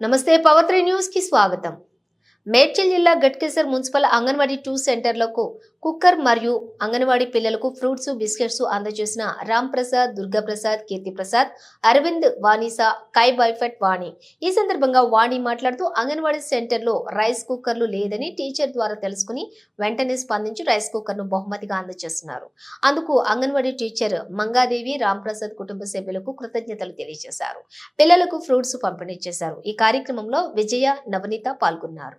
నమస్తే power three న్యూస్కి స్వాగతం. మేడ్చల్ జిల్లా గట్కేసర్ మున్సిపల్ అంగన్వాడీ టూ సెంటర్లకు కుక్కర్ మరియు అంగన్వాడీ పిల్లలకు ఫ్రూట్స్ బిస్కెట్స్ అందజేసిన రామ్ ప్రసాద్ దుర్గా ప్రసాద్ కీర్తి ప్రసాద్ అరవింద్ వాణిసా కై బైఫెట్ వాణి. ఈ సందర్భంగా వాణి మాట్లాడుతూ అంగన్వాడీ సెంటర్లో రైస్ కుక్కర్లు లేదని టీచర్ ద్వారా తెలుసుకుని వెంటనే స్పందించి రైస్ కుక్కర్ను బహుమతిగా అందజేస్తున్నారు. అందుకు అంగన్వాడీ టీచర్ మంగాదేవి రామ్ ప్రసాద్ కుటుంబ సభ్యులకు కృతజ్ఞతలు తెలియజేశారు. పిల్లలకు ఫ్రూట్స్ పంపిణీ చేశారు. ఈ కార్యక్రమంలో విజయ నవనీత పాల్గొన్నారు.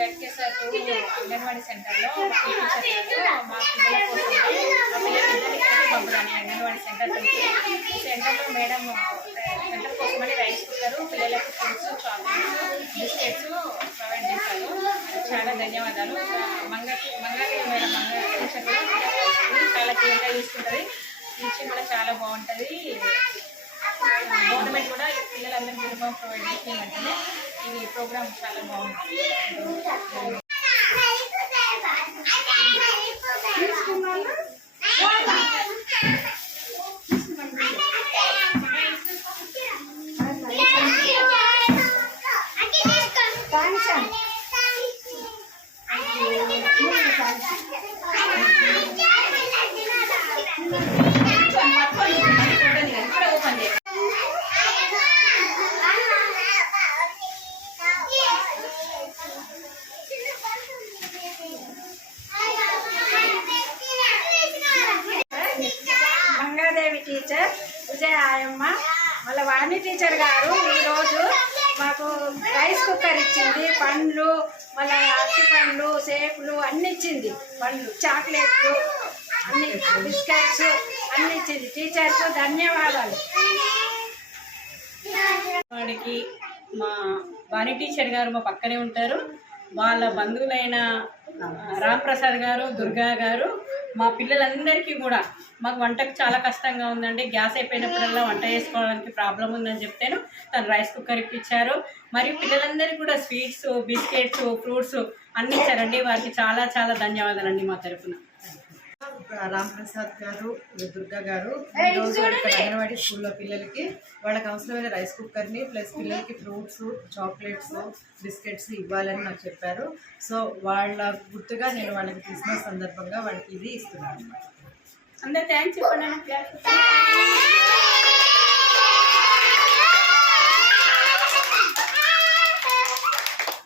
గట్కేసర్ అంగన్వాడీ సెంటర్లో టీచర్లు మా పిల్లల కోసం మా పిల్లలిద్దరికీ పంపడానికి అంగన్వాడీ సెంటర్ సెంటర్లో మేడం సెంటర్ కోసమని రైస్ కుక్కరు పిల్లలకు ఫ్రూట్స్ చాక్లెట్స్ బిస్కెట్స్ ప్రొవైడ్ చేశారు చాలా ధన్యవాదాలు మంగ మంగాదేవి మేడం మంగ టీచర్ కూడా చాలా క్లియర్గా చూసుకుంటుంది టీచింగ్ కూడా చాలా బాగుంటుంది గవర్నమెంట్ కూడా పిల్లలందరికీ యూనిఫామ్ ప్రొవైడ్ చేసిన వెంటనే ఈ ప్రోగ్రామ్ చాలా బాగుంటుంది. మంగాదేవి టీచర్ విజయాయమ్మ మళ్ళీ వాణి టీచర్ గారు ఈరోజు మాకు రైస్ కుక్కర్ ఇచ్చింది. పండ్లు మళ్ళీ అట్టి పండ్లు సేపులు అన్ని ఇచ్చింది. పండ్లు చాక్లెట్లు అన్ని బిస్కెట్స్ అన్ని ఇచ్చింది. టీచర్స్ ధన్యవాదాలు. వాడికి మా వాణి టీచర్ గారు మా పక్కనే ఉంటారు. వాళ్ళ బంధువులైన రామ్ ప్రసాద్ గారు దుర్గా గారు మా పిల్లలందరికీ కూడా మాకు వంటకు చాలా కష్టంగా ఉందండి. గ్యాస్ అయిపోయినప్పుడల్లా వంట చేసుకోవడానికి ప్రాబ్లం ఉందని చెప్తాను. తను రైస్ కుక్కర్ ఇప్పించారు. మరియు పిల్లలందరికీ కూడా స్వీట్స్ బిస్కెట్స్ ఫ్రూట్స్ అన్ని ఇచ్చారండి. వారికి చాలా చాలా ధన్యవాదాలండి మా తరఫున రామ్ ప్రసాద్ గారు దుర్గా గారు ఈరోజు అంగన్వాడీ స్కూల్లో పిల్లలకి వాళ్ళకి అవసరమైన రైస్ కుక్కర్ని ప్లస్ పిల్లలకి ఫ్రూట్స్ చాక్లెట్స్ బిస్కెట్స్ ఇవ్వాలని నాకు చెప్పారు. సో వాళ్ళ గుర్తుగా నేను వాళ్ళకి క్రిస్మస్ సందర్భంగా వాళ్ళకి ఇది ఇస్తున్నాను. అందరు థ్యాంక్స్ చెప్పండి